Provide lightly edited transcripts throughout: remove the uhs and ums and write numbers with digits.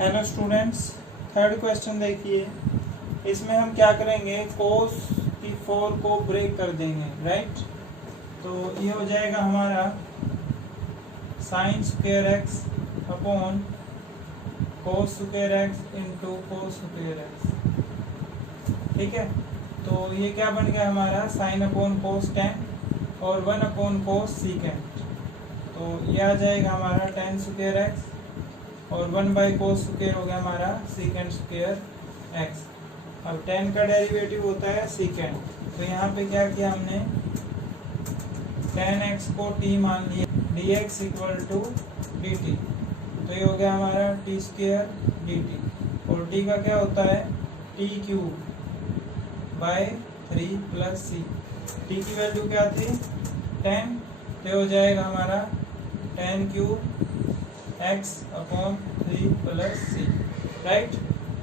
Hello students, third question देखिए। इसमें हम क्या करेंगे, कोस की 4 को ब्रेक कर देंगे, राइट। तो ये हो जाएगा हमारा sine square x upon cos square x into cos square x. ठीक है, तो ये क्या बन गया हमारा साइन अपॉन कोस टेन और 1 अपॉन कोस सीकेंट। तो ये आ जाएगा हमारा टेन स्क्वायर एक्स और 1 बाई कोस स्क्वायर हो गया हमारा सीकेंट स्क्वायर एक्स। अब 10 का डेरिवेटिव होता है सीकेंट, तो यहाँ पे क्या किया हमने, 10x को t मान लिया, dx इक्वल टू dt। तो ये हो गया हमारा t स्क्वायर dt और t का क्या होता है t cube by 3 plus C. t की वैल्यू क्या थी 10, तो हो जाएगा हमारा 10 cube x upon 3 plus C, right.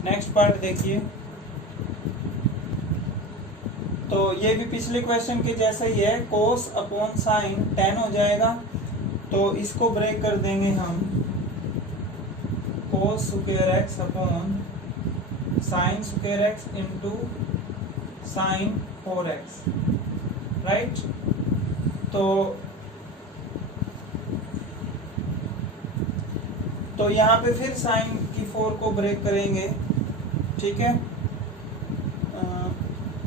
Next part देखिए। तो ये भी पिछले क्वेश्चन के जैसा ही है, कोस अपॉन साइन 10 हो जाएगा। तो इसको ब्रेक कर देंगे हम, cos square x upon sine square x into sine 4x, right. तो यहाँ पे फिर साइन की 4 को ब्रेक करेंगे, ठीक है।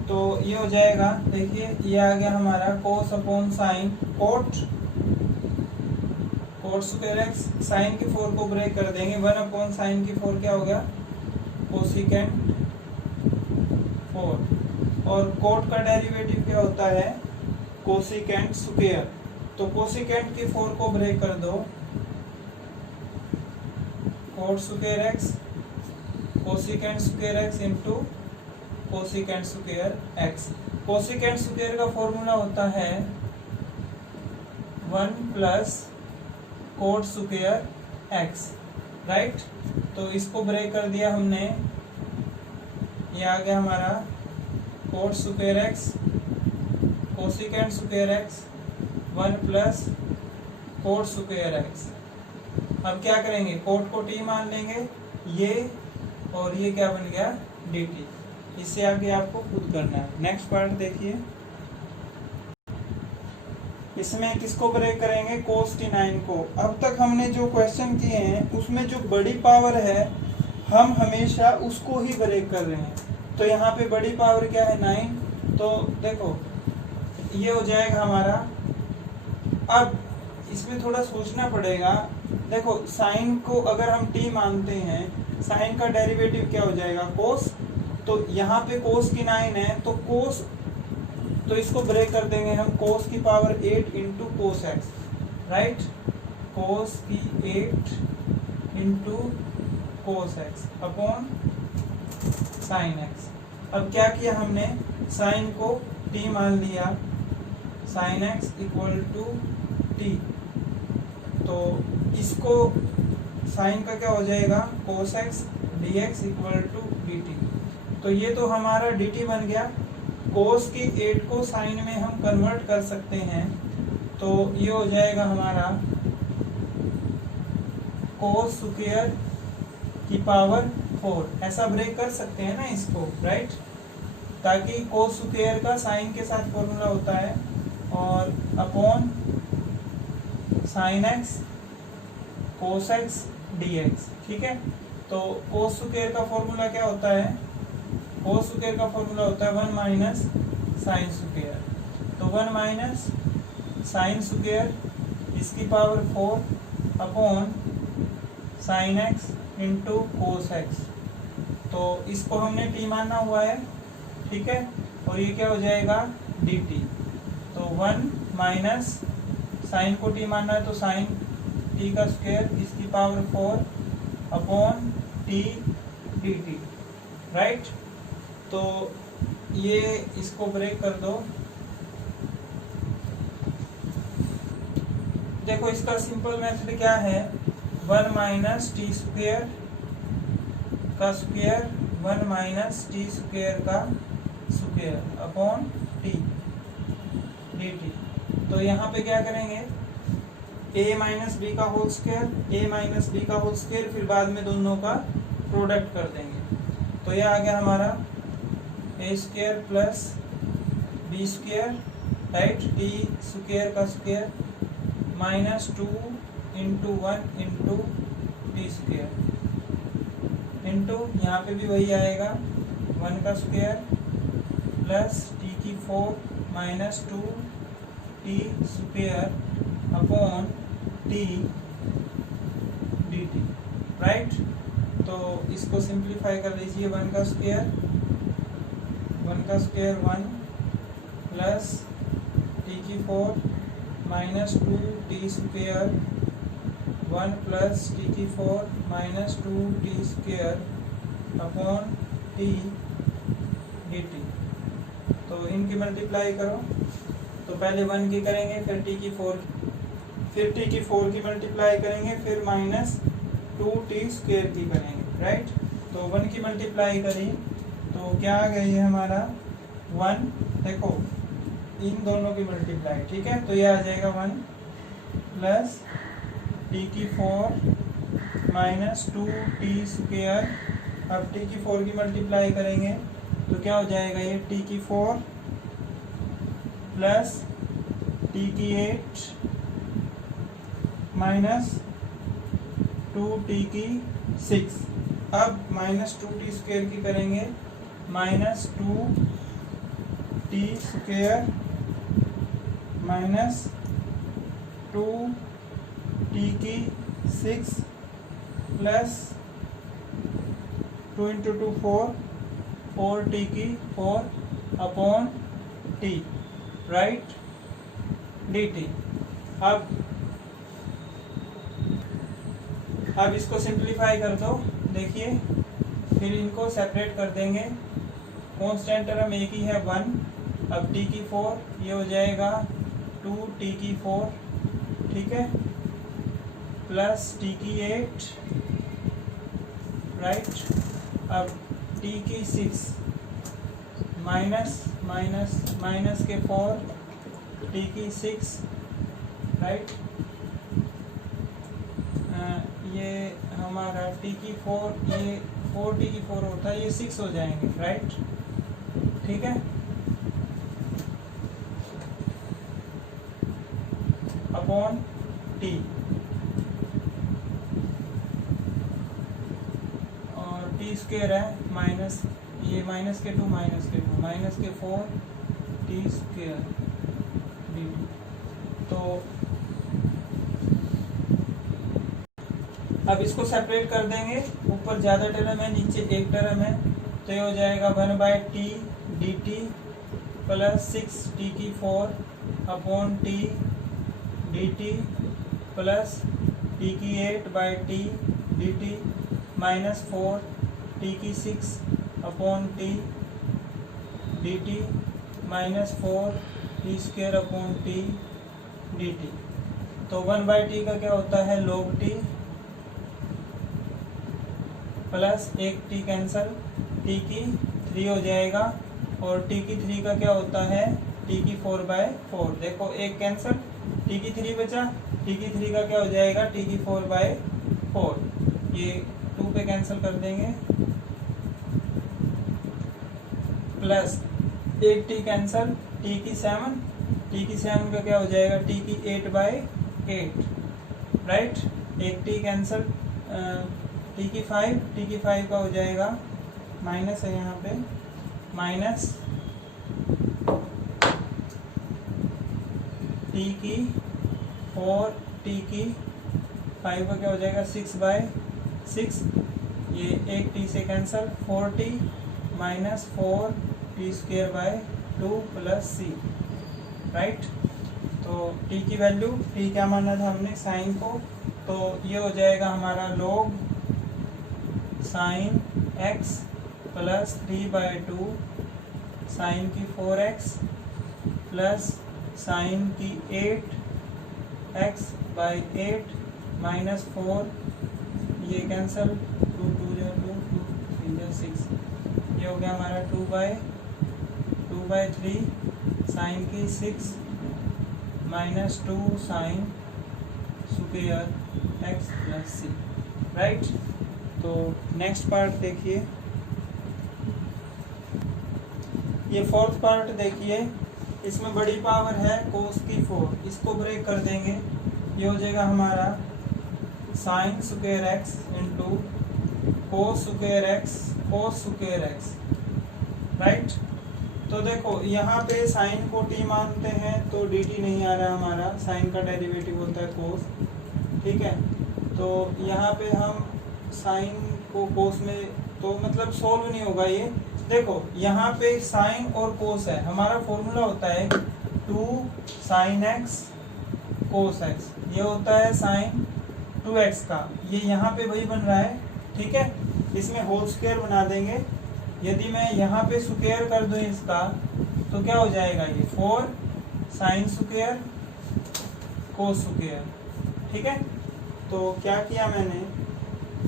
तो ये हो जाएगा, देखिए ये आ गया हमारा cos upon sine cot square X. Sine की 4 को ब्रेक कर देंगे, 1 अपॉन साइन की 4 क्या हो गया कोसिकेंट 4। और कोट का डेरिवेटिव क्या होता है कोसिकेंट स्क्वायर। तो कोसिकेंट की 4 को ब्रेक कर दो, coat square x cosecant square x into cosecant square x. Cosecant square का फॉर्मूला होता है 1 plus coat square x, right. तो इसको ब्रेक कर दिया हमने, ये आ गया हमारा coat square x cosecant square x 1 plus coat square x. अब क्या करेंगे, कोट को t मान लेंगे, ये और ये क्या बन गया dt। इससे आगे आपको खुद करना है। नेक्स्ट पार्ट देखिए। इसमें किसको ब्रेक करेंगे कोस t9 को। अब तक हमने जो क्वेश्चन किए हैं उसमें जो बड़ी पावर है हम हमेशा उसको ही ब्रेक कर रहे हैं। तो यहाँ पे बड़ी पावर क्या है 9। तो देखो ये हो जाएगा हमारा। अब इसमें थोड़ा सोचना पड़ेगा। देखो साइन को अगर हम t मानते हैं, साइन का डेरिवेटिव क्या हो जाएगा कोस। तो यहाँ पे कोस की 9 है, तो कोस, तो इसको ब्रेक कर देंगे हम, कोस की power 8 into cos X, right. Cos की 8 into cos X upon sine X. अब क्या किया हमने, साइन को t मान लिया, sine X equal to t। तो इसको साइन का क्या हो जाएगा cos X dx equal to dt। तो ये तो हमारा dt बन गया। कोस की 8 को साइन में हम कन्वर्ट कर सकते हैं, तो ये हो जाएगा हमारा कोस स्क्वायर की पावर 4। ऐसा ब्रेक कर सकते हैं ना इसको, राइट। ताकि कोस स्क्वायर का साइन के साथ फॉर्मूला होता है और अपॉन साइन एक्स कोस एक्स dx, ठीक है। तो कोस स्क्वायर का फॉर्मूला क्या होता है, कोस स्क्वायर का फॉर्मूला होता है 1 माइनस साइन स्क्वायर। तो 1 माइनस साइन स्क्वायर इसकी power 4 upon sine x into cos x. तो इसको हमने t माना हुआ है, ठीक है। और ये क्या हो जाएगा dt। तो 1 माइनस साइन को t मानना है, तो साइन t का स्क्वायर इसकी power 4 upon t dt, right. तो ये इसको ब्रेक कर दो। देखो इसका सिंपल मेथड क्या है, 1 माइनस टी स्क्वायर का स्क्वायर 1 माइनस टी स्क्वायर का स्क्वायर अपॉन टी dt। तो यहाँ पे क्या करेंगे, a माइनस बी का whole square, a minus B का होल स्क्वायर, फिर बाद में दोनों का प्रोडक्ट कर देंगे। तो ये आ गया हमारा A square plus B square, right, T square का square minus 2 into 1 into T square into यहाँ पे भी वही आएगा 1 का स्क्वायर प्लस टी की 4 minus 2 T square upon T D T, right. तो इसको सिंप्लीफाई कर लीजिए, 1 का स्क्वायर 1 प्लस टी की 4 minus 2 T square 1 plus T की 4 minus 2 T square upon T D T. तो इनकी मल्टीप्लाई करो, तो पहले 1 की करेंगे, फिर टी की 4 की मल्टीप्लाई करेंगे, फिर माइनस 2 टी स्क्वायर की करेंगे, राइट। तो 1 की मल्टीप्लाई करी तो क्या आ गई है हमारा 1, देखो इन दोनों की मल्टीप्लाई, ठीक है। तो ये आ जाएगा 1 प्लस टी की 4 माइनस 2 टी स्क्वायर। अब टी की 4 की मल्टीप्लाई करेंगे तो क्या हो जाएगा, ये टी की 4 प्लस टी की 8 माइनस 2 टी की 6। अब माइनस 2 टी स्क्वायर की करेंगे, minus 2 T square minus 2 T की 6 प्लस 2 इंटू 2 4 टी की 4 upon T, right, D T. अब इसको सिंप्लीफाई कर दो, देखिए, फिर इनको सेपरेट कर देंगे। कांस्टेंट टर्म एक ही है 1, अब टी की 4 ये हो जाएगा 2 टी की 4, ठीक है, प्लस टी की 8, राइट। अब टी की 6 माइनस के 4 टी की 6, राइट। ये हमारा टी की 4, ये 4 टी की 4 होता है, ये 6 हो जाएंगे, राइट, ठीक है, अपॉन टी। और टी स्क्वायर है माइनस, ये माइनस के 2 माइनस के 4 टी स्क्वायर डी टी। तो अब इसको सेपरेट कर देंगे, ऊपर ज़्यादा टर्म है, नीचे एक टर्म है, तो ये हो जाएगा 1/t D T plus 6 T की 4 upon T D T plus T की 8/t D T minus 4 T की 6 upon T D T minus 4 T square upon T D T. तो 1/t का क्या होता है, log t प्लस एक T cancel, T की 3 हो जाएगा, और टी की 3 का क्या होता है, टी की 4/4। देखो एक कैंसल, टी की 3 बचा, टी की 3 का क्या हो जाएगा, टी की 4/4। ये 2 पे कैंसिल कर देंगे, प्लस एक टी कैंसल, टी की 7 का क्या हो जाएगा, टी की 8/8, राइट। एक टी कैंसल, टी की 5 का हो जाएगा, माइनस है यहाँ पे, माइनस टी की 4 टी की 5 का क्या हो जाएगा, 6/6। ये एक टी से cancel, 4t minus 4 T square 2 plus c, right. तो t की वैल्यू, t क्या माना था हमने, साइन को, तो ये हो जाएगा हमारा log sine x plus 3/2 sine की 4x प्लस साइन की 8x/8 माइनस 4, ये कैंसल, 2 2 3 6, ये हो गया हमारा 2/3 साइन की 6 minus 2 sine square x plus c, right. तो नेक्स्ट पार्ट देखिए, ये फोर्थ पार्ट देखिए, इसमें बड़ी पावर है कोस की 4, इसको ब्रेक कर देंगे, ये हो जाएगा हमारा sine square x into cos square x cos square x, right. तो देखो यहाँ पे साइन को टी मानते हैं तो डी टी नहीं आ रहा हमारा, साइन का डेरिवेटिव होता है कोस, ठीक है। तो यहाँ पे हम साइन को कोस में, तो मतलब सोल्व नहीं होगा ये। देखो यहाँ पे साइन और कोस है, हमारा फॉर्मूला होता है 2 साइन एक्स कोस एक्स, ये होता है साइन 2x का, ये यहाँ पे वही बन रहा है, ठीक है। इसमें होल स्क्वायर बना देंगे, यदि मैं यहाँ पे स्क्वायर कर दूं इसका तो क्या हो जाएगा, ये 4 साइन स्क्वायर कोस स्क्वायर, ठीक है। तो क्या किया मैंने,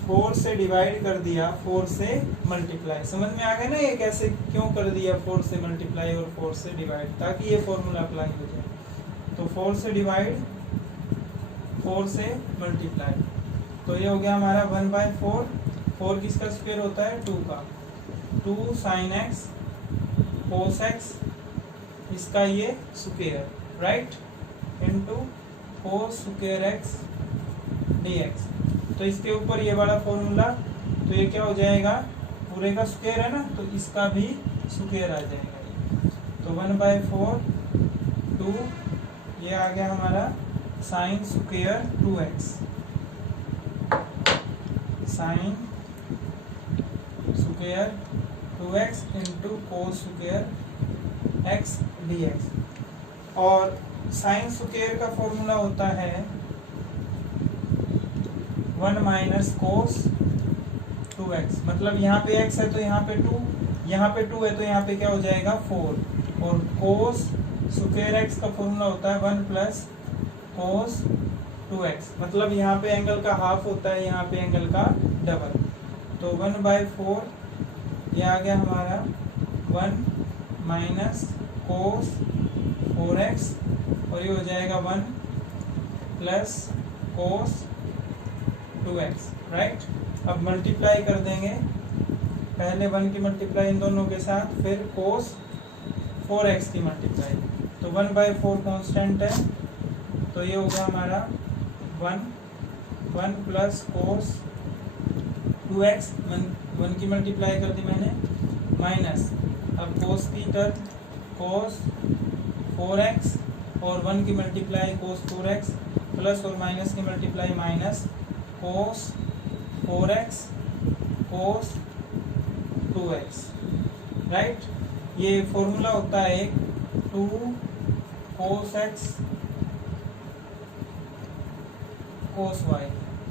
4 से डिवाइड कर दिया, 4 से मल्टीप्लाई, समझ में आ गया ना ये कैसे क्यों कर दिया 4 से मल्टीप्लाई और 4 से डिवाइड, ताकि ये फॉर्मूला अप्लाई हो जाए। तो 4 से डिवाइड 4 से मल्टीप्लाई, तो ये हो गया हमारा 1/4, 4 किसका स्क्वायर होता है 2 का, 2 साइन एक्स कोस एक्स, इसका ये square, right, into 4 square x dx। तो इसके ऊपर ये वाला फॉर्मूला, तो ये क्या हो जाएगा, पूरे का स्क्वायर है ना, तो इसका भी स्क्वायर आ जाएगा। तो 1/4 2, ये आ गया हमारा sine square 2x, sine square 2x into cos square x dx। और साइन स्क्वायर का फॉर्मूला होता है 1 माइनस कोस 2x, मतलब यहाँ पे x है तो यहाँ पे 2, यहाँ पे 2 है तो यहाँ पे क्या हो जाएगा 4, और कोस स्क्वायर x का फॉर्मूला होता है 1 प्लस कोस 2x, मतलब यहाँ पे एंगल का हाफ होता है, यहाँ पे एंगल का डबल। तो 1/4 ये आ गया हमारा 1 माइनस कोस 4x, और ये हो जाएगा 1 प्लस कोस 2x, राइट। अब मल्टीप्लाई कर देंगे, पहले 1 की मल्टीप्लाई इन दोनों के साथ, फिर कोस 4x की मल्टीप्लाई, तो 1/4 कांस्टेंट है, तो ये हो गया हमारा 1 प्लस कोस 2x, 1 की मल्टीप्लाई कर दी मैंने, माइनस, अब कोस की टर्म कोस 4x, और 1 की मल्टीप्लाई कोस 4x, प्लस और माइनस की मल्टीप्लाई माइनस कोस 4x कोस 2x, राइट। ये फॉर्मूला होता है 2 कोस x कोस y,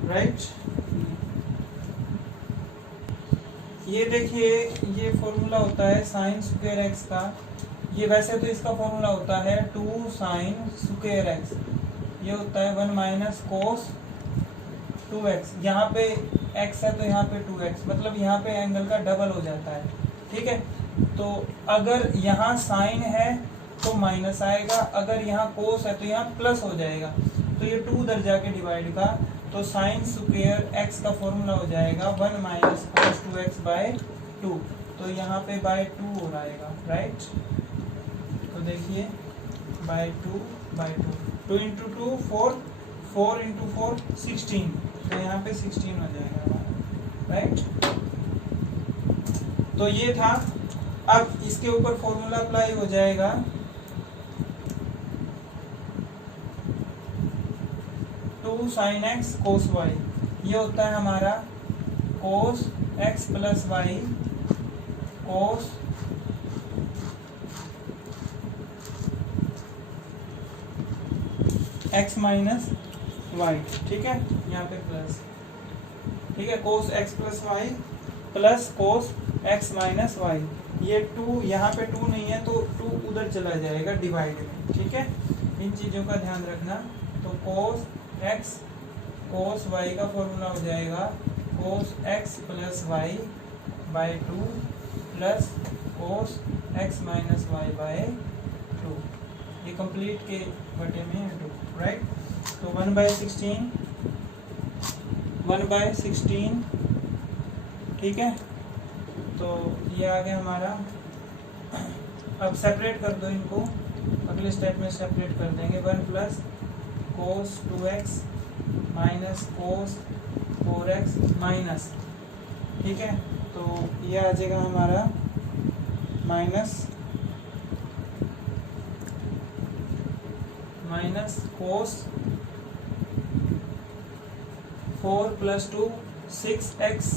राइट। ये देखिए ये फॉर्मूला होता है साइन स्क्वायर x का, ये वैसे तो इसका फॉर्मूला होता है 2 साइन स्क्वायर x, ये होता है 1 माइनस कोस 2x, यहाँ पे x है तो यहाँ पे 2x, मतलब यहाँ पे एंगल का डबल हो जाता है, ठीक है। तो अगर यहाँ साइन है तो माइनस आएगा, अगर यहाँ कोस है तो यहाँ प्लस हो जाएगा, तो ये 2 उधर जाके डिवाइड का, तो साइन स्क्वायर x का फॉर्मूला हो जाएगा 1 माइनस कोस 2x/2, तो यहाँ पे बाय 2 हो जाएगा, राइट। तो देखिए बाय 2 2 इंटू 2 4, 4 इंटू 4 16, तो यहाँ पे 16 हो जाएगा हमारा, राइट। तो ये था, अब इसके ऊपर फॉर्मूला अप्लाई हो जाएगा, two sine X cos Y, ये होता है हमारा cos X plus Y cos X minus Y, ठीक है, यहाँ पे प्लस, ठीक है, cos X plus Y plus cos X minus Y, ये 2 यहाँ पे 2 नहीं है तो 2 उधर चला जाएगा डिवाइड में, ठीक है। इन चीज़ों का ध्यान रखना। तो कोस एक्स कोस वाई का फॉर्मूला हो जाएगा cos X plus Y by 2 plus cos X minus Y by 2, ये कंप्लीट के बटे में 2, राइट। तो 1/16 ठीक है, तो ये आ गया हमारा। अब सेपरेट कर दो इनको, अगले स्टेप में सेपरेट कर देंगे। 1 plus cos 2x minus cos 4x minus, ठीक है, तो ये आ जाएगा हमारा minus cos 4 plus 2 6x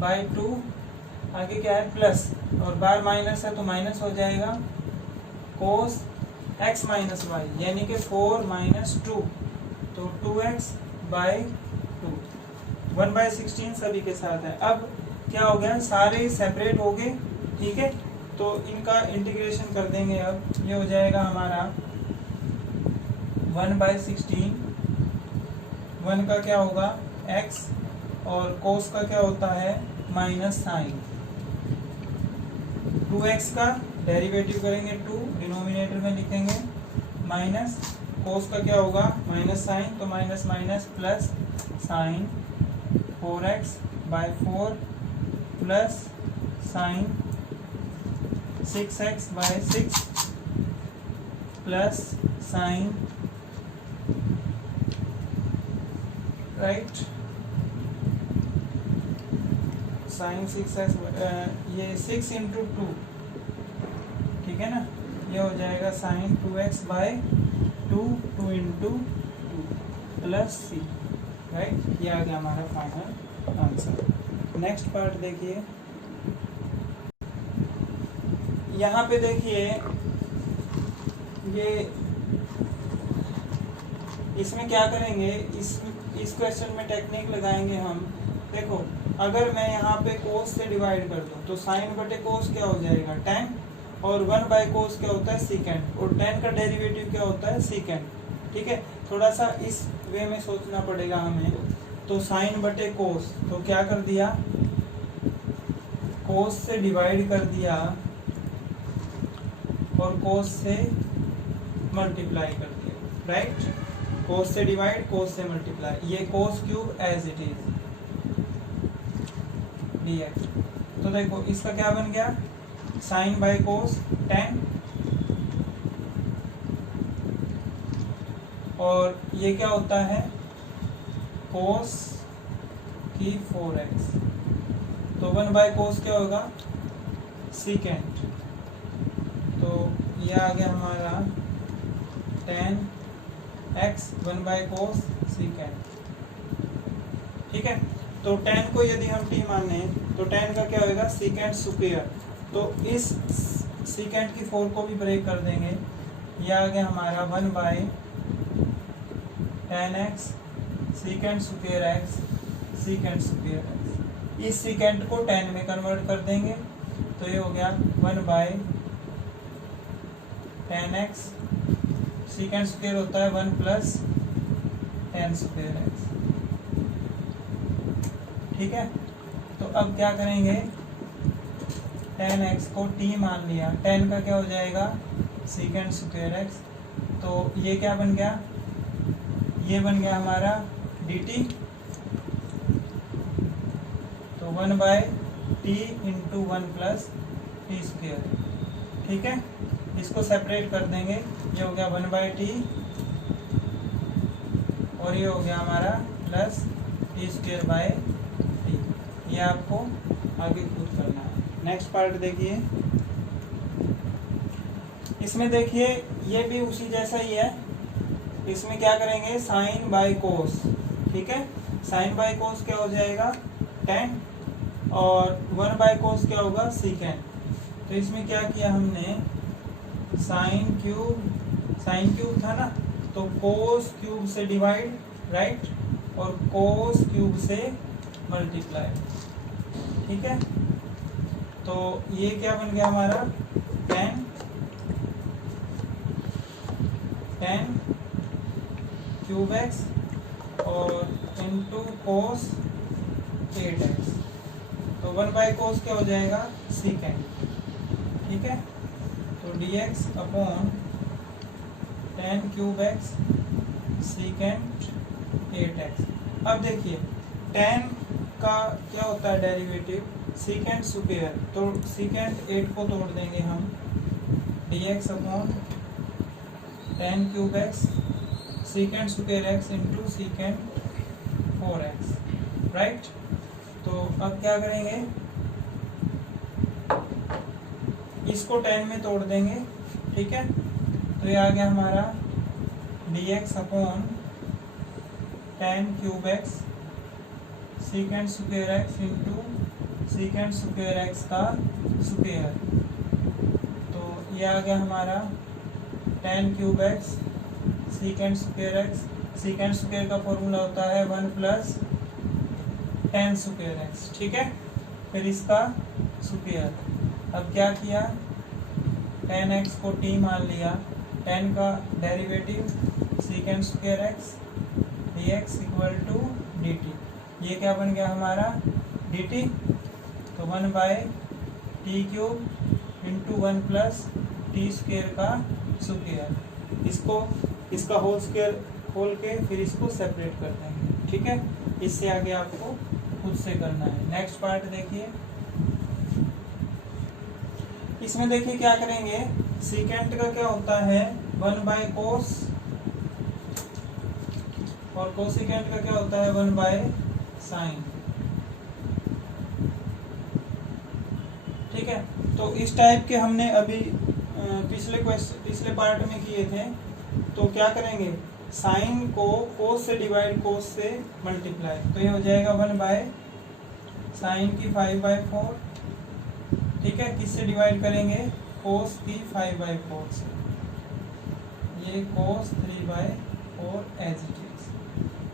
by 2, आगे क्या है प्लस, और बार माइनस है तो माइनस हो जाएगा कोस x माइनस वाई, यानी कि 4 माइनस 2, तो 2x बाई 2। 1/16 सभी के साथ है। अब क्या हो गया, सारे सेपरेट हो गए, ठीक है, तो इनका इंटीग्रेशन कर देंगे। अब ये हो जाएगा हमारा 1/16, 1 का क्या होगा x, और कोस का क्या होता है माइनस साइन। 2x का डेरिवेटिव करेंगे 2, डिनोमिनेटर में लिखेंगे, माइनस कोस का क्या होगा माइनस साइन, तो minus minus plus sine 4x by 4 plus sine 6x by 6 plus sine, right, sine 6x, ये 6 इंटू 2, ठीक है ना, ये हो जाएगा sine 2x by 2, 2 into 2 plus c, right, ये आ गया हमारा फाइनल आंसर। नेक्स्ट पार्ट देखिए, यहाँ पे देखिए ये इसमें क्या करेंगे, इस क्वेश्चन में टेक्निक लगाएंगे हम। देखो, अगर मैं यहाँ पे कोस से डिवाइड कर दूँ तो साइन बटे कोस क्या हो जाएगा tan, और 1 बाई कोस क्या होता है सीकेंड, और tan का डेरिवेटिव क्या होता है सीकेंड, ठीक है। थोड़ा सा इस वे में सोचना पड़ेगा हमें। तो साइन बटे कोस, तो क्या कर दिया, कोस से डिवाइड कर दिया और कोस से मल्टीप्लाई कर दिया, राइट, कोस से डिवाइड कोस से मल्टीप्लाई, ये cos cube as it is dx। तो देखो इसका क्या बन गया, साइन बाई कोस tan, और ये क्या होता है कोस की 4x, तो 1 बाई कोस क्या होगा सीकेंड, तो ये आ गया हमारा tan x 1 बाई कोस सीकेंड, ठीक है। तो tan को यदि हम t माने तो tan का क्या होगा सीकेंड स्क्वायर, तो इस सीकेंड की 4 को भी ब्रेक कर देंगे, ये आ गया हमारा 1 by tan x secant square x secant square x, इस सीकेंड को tan में कन्वर्ट कर देंगे, तो ये हो गया 1 by tan x, secant square होता है 1 प्लस tan स्क्वायर x, ठीक है। तो अब क्या करेंगे, tan x को t मान लिया, tan का क्या हो जाएगा सीकेंड स्क्वायर x, तो ये क्या बन गया, ये बन गया हमारा dt, तो 1 by t into 1 plus T square, ठीक है। इसको सेपरेट कर देंगे, ये हो गया 1 बाई टी, और ये हो गया हमारा plus T square by T, ये आपको आगे खुद करना है। नेक्स्ट पार्ट देखिए, इसमें देखिए ये भी उसी जैसा ही है, इसमें क्या करेंगे साइन बाई कोस, ठीक है, साइन बाई कोस क्या हो जाएगा tan, और 1 बाई कोस क्या होगा सीकेंड। तो इसमें क्या किया हमने, साइन क्यूब था ना, तो कोस क्यूब से डिवाइड, राइट, और कोस क्यूब से मल्टीप्लाई, ठीक है। तो ये क्या बन गया हमारा tan क्यूब x और इंटू कोस 8x, तो 1 बाई कोस क्या हो जाएगा सीकेंड, ठीक है। तो dx upon tan cube x सीकेंड 8x। अब देखिए tan का क्या होता है डेरिवेटिव, सीकेंट स्क्वायर, तो सीकेंट 8 को तोड़ देंगे हम, dx upon tan cube x secant square x into secant 4x, right. तो अब क्या करेंगे, इसको 10 में तोड़ देंगे, ठीक है। तो ये आ गया हमारा dx upon tan cube x secant square x into secant square x का स्क्वायर। तो ये आ गया हमारा tan cube x secant square x, secant square का फॉर्मूला होता है 1 प्लस tan स्क्वायर x, ठीक है। फिर इसका स्क्वायर, अब क्या किया, tan x को t मान लिया, tan का derivative secant square x dx equal to dt, ये क्या बन गया हमारा dt। तो 1 by T cube into 1 plus T square का स्क्वायर, इसको इसका होल स्क्वायर खोल के फिर इसको सेपरेट कर देंगे, ठीक है। इससे आगे आपको खुद से करना है। नेक्स्ट पार्ट देखिए, इसमें देखिए क्या करेंगे, सीकेंट का क्या होता है 1 बाय कोस, और कोसिकेंट का क्या होता है 1 बाय साइन, ठीक है। तो इस टाइप के हमने अभी पिछले पार्ट में किए थे। तो क्या करेंगे, साइन को कोस से डिवाइड, कोस से मल्टीप्लाई, तो ये हो जाएगा 1 बाय साइन की 5/4, ठीक है। किससे डिवाइड करेंगे, कोस की 5/4 से, ये कोस 3/4 एज इट इज।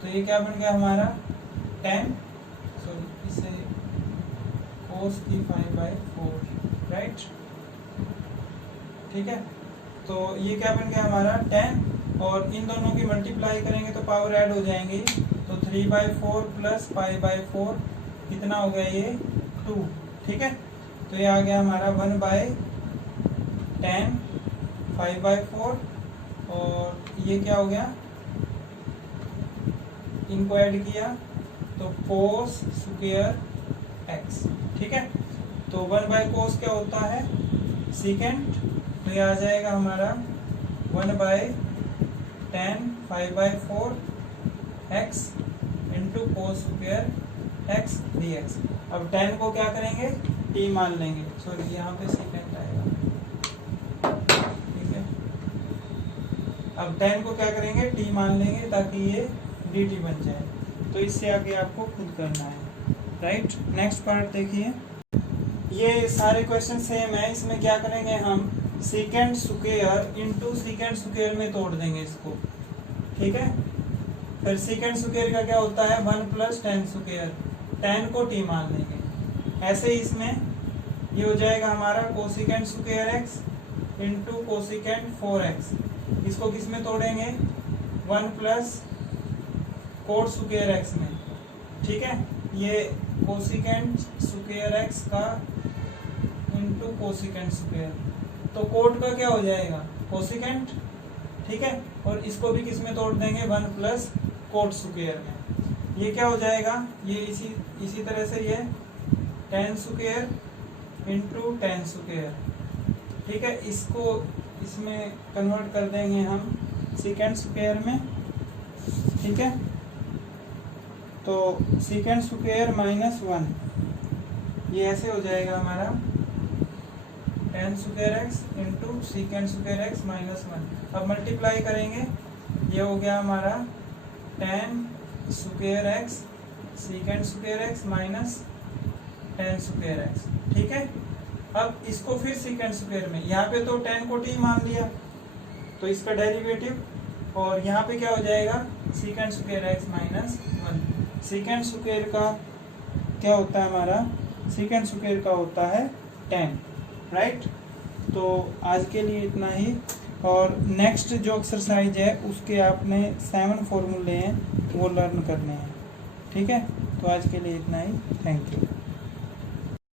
तो ये क्या बन गया हमारा इसे कोस की 5/4, राइट, ठीक है। तो ये क्या बन गया हमारा 10, और इन दोनों की मल्टीप्लाई करेंगे तो पावर ऐड हो जाएंगी, तो 3/4 प्लस 5/4 कितना हो गया, ये 2, ठीक है। तो ये आ गया हमारा 1 बाय 10 5/4, और ये क्या हो गया, इनको ऐड किया तो कोस स्क्वायर x, ठीक है। तो 1 बाय कोस क्या होता है सीकेंट, तो ये आ जाएगा हमारा 1 by 10 5/4 x into cos square x dx। अब 10 को क्या करेंगे, t मान लेंगे, सॉरी यहाँ पे सीकेंट आएगा, ठीक है। अब 10 को क्या करेंगे, t मान लेंगे ताकि ये dt बन जाए। तो इससे आगे आपको खुद करना है, राइट। नेक्स्ट पार्ट देखिए, ये सारे क्वेश्चन सेम है। इसमें क्या करेंगे हम, secant square into secant square में तोड़ देंगे इसको, ठीक है। फिर सीकेंट स्क्वायर का क्या होता है 1 प्लस tan स्क्वायर, tan को t मान लेंगे। ऐसे ही इसमें ये हो जाएगा हमारा cosecant square x into cosecant 4x, इसको किस में तोड़ेंगे 1 प्लस कोट स्क्वायर x में, ठीक है। ये कोसिकेंट स्क्वायर x का इंटू कोसिकेंट स्क्वायर, तो कोट का क्या हो जाएगा कोसिकेंट, ठीक है। और इसको भी किस में तोड़ देंगे 1 प्लस कोट स्क्वायर में, ये क्या हो जाएगा, ये इसी तरह से ये tan square into tan square, ठीक है। इसको इसमें कन्वर्ट कर देंगे हम सीकेंट स्क्वायर में, ठीक है। तो सीकेंट स्क्वायर -1, ये ऐसे हो जाएगा हमारा tan square x into secant square x -1। अब मल्टीप्लाई करेंगे, ये हो गया हमारा tan square x secant square x minus tan square x, ठीक है। अब इसको फिर सीकेंट स्क्वायर में, यहाँ पे तो tan को t मान लिया तो इसका डेरिवेटिव, और यहाँ पे क्या हो जाएगा secant square x -1। Secant square का क्या होता है हमारा, सीकेंट स्क्वायर का होता है 10, राइट। तो आज के लिए इतना ही, और नेक्स्ट जो एक्सरसाइज है उसके आपने 7 फॉर्मूले हैं वो लर्न करने हैं, ठीक है। तो आज के लिए इतना ही, थैंक यू।